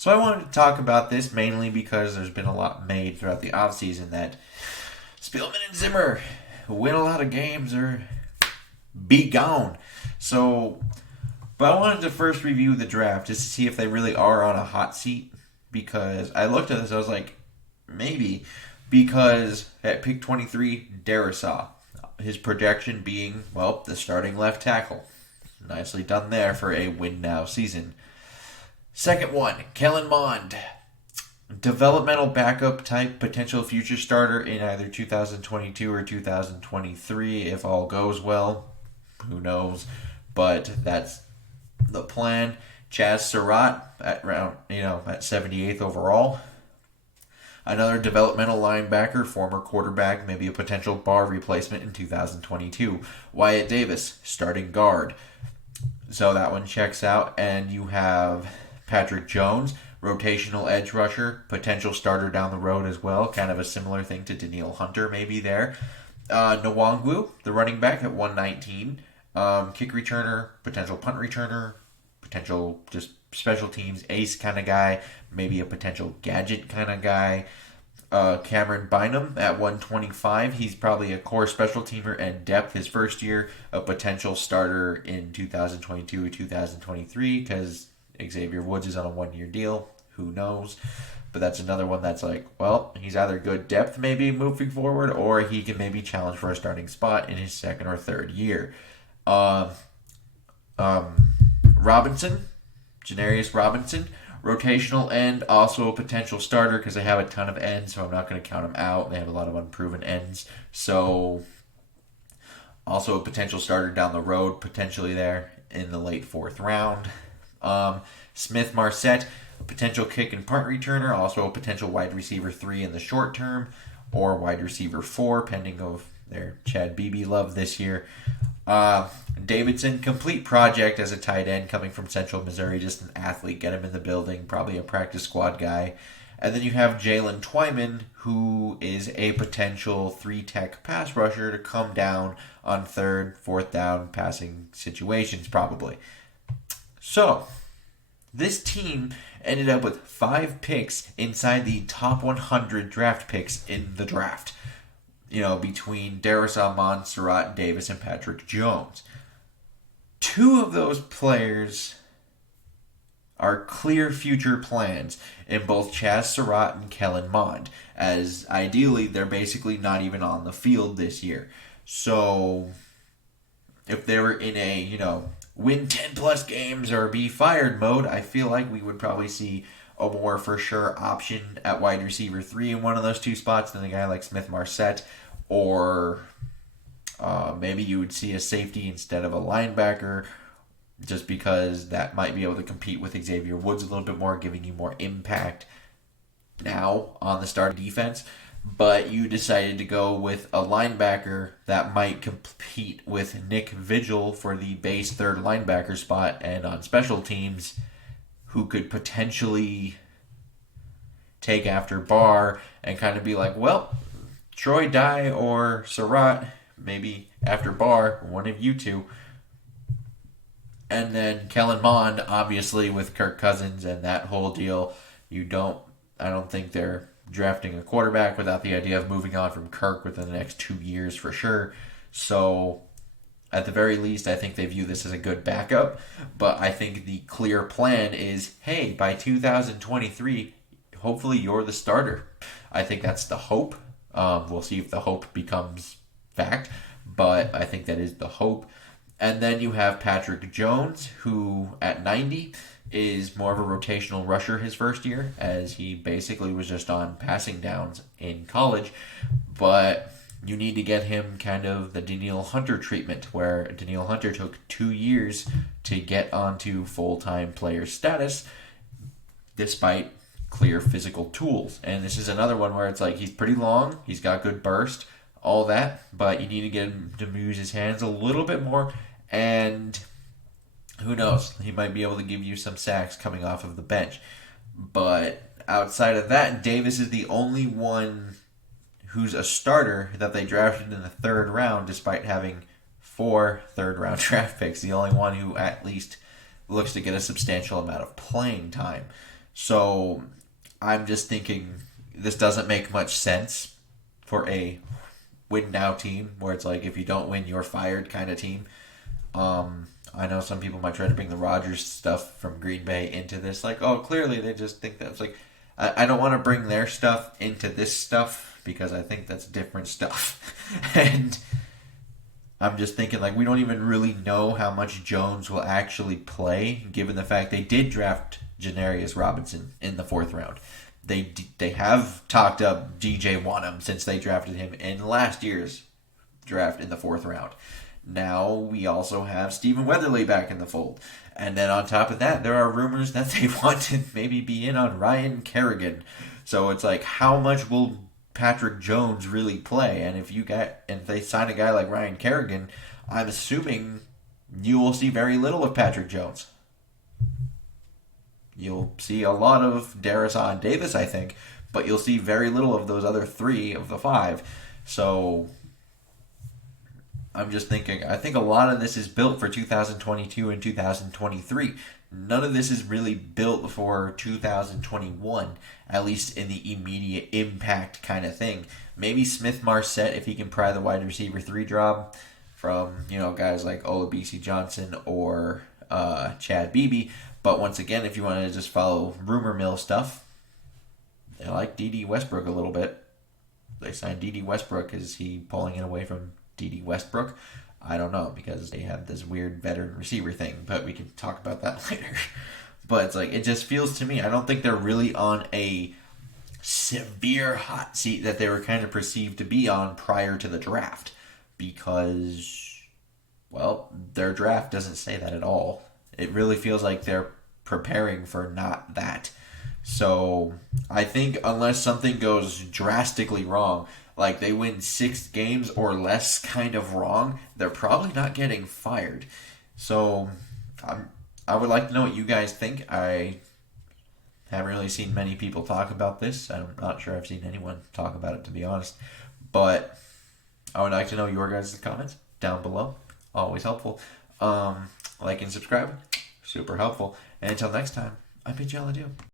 So I wanted to talk about this mainly because there's been a lot made throughout the offseason that Spielman and Zimmer win a lot of games or be gone. So, but I wanted to first review the draft just to see if they really are on a hot seat because I looked at this, I was like, maybe because at pick 23, Darisaw, his projection being, well, the starting left tackle. Nicely done there for a win now season. Second one, Kellen Mond. Developmental backup type, potential future starter in either 2022 or 2023 if all goes well. Who knows? But that's the plan. Chaz Surratt at round, at 78th overall. Another developmental linebacker, former quarterback, maybe a potential bar replacement in 2022. Wyatt Davis, starting guard. So that one checks out. And you have Patrick Jones, rotational edge rusher, potential starter down the road as well. Kind of a similar thing to Daniil Hunter maybe there. Nwangwu, the running back at 119. Kick returner, potential punt returner, potential just special teams ace kind of guy, maybe a potential gadget kind of guy. Cameron Bynum at 125. He's probably a core special teamer and depth his first year, a potential starter in 2022 or 2023 because Xavier Woods is on a 1-year deal. Who knows? But that's another one that's like, well, he's either good depth maybe moving forward or he can maybe challenge for a starting spot in his second or third year. Robinson, Janarius Robinson, rotational end, also a potential starter because they have a ton of ends, so I'm not going to count them out. They have a lot of unproven ends. So, also a potential starter down the road, potentially there in the late fourth round. Smith Marset, a potential kick and punt returner, also a potential wide receiver 3 in the short term, or wide receiver 4, pending of their Chad Beebe love this year. Davidson, complete project as a tight end coming from Central Missouri, just an athlete, get him in the building, probably a practice squad guy. And then you have Jalen Twyman, who is a potential 3-tech pass rusher to come down on third, fourth down passing situations probably. So, this team ended up with 5 picks inside the top 100 draft picks in the draft. Between Darisaw, Montserrat, Davis, and Patrick Jones. 2 of those players are clear future plans in both Chaz Surratt and Kellen Mond, as ideally they're basically not even on the field this year. So, if they were in a, win 10 plus games or be fired mode, I feel like we would probably see a more for sure option at wide receiver 3 in one of those 2 spots than a guy like Smith Marset, or maybe you would see a safety instead of a linebacker, just because that might be able to compete with Xavier Woods a little bit more, giving you more impact now on the starting defense. But you decided to go with a linebacker that might compete with Nick Vigil for the base third linebacker spot, and on special teams, who could potentially take after Barr and kind of be like, well, Troy Dye or Surratt, maybe after Barr, one of you two. And then Kellen Mond, obviously with Kirk Cousins and that whole deal, I don't think they're drafting a quarterback without the idea of moving on from Kirk within the next 2 years for sure. So, at the very least, I think they view this as a good backup. But I think the clear plan is, hey, by 2023, hopefully you're the starter. I think that's the hope. We'll see if the hope becomes fact. But I think that is the hope. And then you have Patrick Jones, who at 90 is more of a rotational rusher his first year, as he basically was just on passing downs in college. But you need to get him kind of the Daniil Hunter treatment, where Daniil Hunter took 2 years to get onto full-time player status, despite clear physical tools. And this is another one where it's like he's pretty long, he's got good burst, all that, but you need to get him to use his hands a little bit more, and who knows, he might be able to give you some sacks coming off of the bench. But outside of that, Davis is the only one who's a starter that they drafted in the 3rd round, despite having 4 third-round draft picks. The only one who at least looks to get a substantial amount of playing time. So I'm just thinking this doesn't make much sense for a win now team where it's like if you don't win, you're fired kind of team. I know some people might try to bring the Rodgers stuff from Green Bay into this, like, oh, clearly they just think that's like, I don't want to bring their stuff into this stuff because I think that's different stuff. And I'm just thinking, like, we don't even really know how much Jones will actually play, given the fact they did draft Janarius Robinson in the fourth round. They have talked up DJ Wanham since they drafted him in last year's draft in the fourth round. Now we also have Stephen Weatherly back in the fold. And then on top of that, there are rumors that they want to maybe be in on Ryan Kerrigan. So it's like, how much will Patrick Jones really play? And if they sign a guy like Ryan Kerrigan, I'm assuming you will see very little of Patrick Jones. You'll see a lot of Darrison Davis, I think, but you'll see very little of those other three of the five. So I'm just thinking, I think a lot of this is built for 2022 and 2023. None of this is really built for 2021, at least in the immediate impact kind of thing. Maybe Smith Marset, if he can pry the wide receiver 3 job from, guys like Olabisi Johnson or Chad Beebe. But once again, if you want to just follow rumor mill stuff, they like D.D. Westbrook a little bit. They signed D.D. Westbrook. Is he pulling it away from D.D. Westbrook? I don't know, because they have this weird veteran receiver thing, but we can talk about that later. But it's like, it just feels to me, I don't think they're really on a severe hot seat that they were kind of perceived to be on prior to the draft. Because, well, their draft doesn't say that at all. It really feels like they're preparing for not that. So I think unless something goes drastically wrong, like they win 6 games or less kind of wrong, they're probably not getting fired. So I would like to know what you guys think. I haven't really seen many people talk about this. I'm not sure I've seen anyone talk about it, to be honest. But I would like to know your guys' comments down below. Always helpful. Like and subscribe. Super helpful. And until next time, I bid y'all adieu.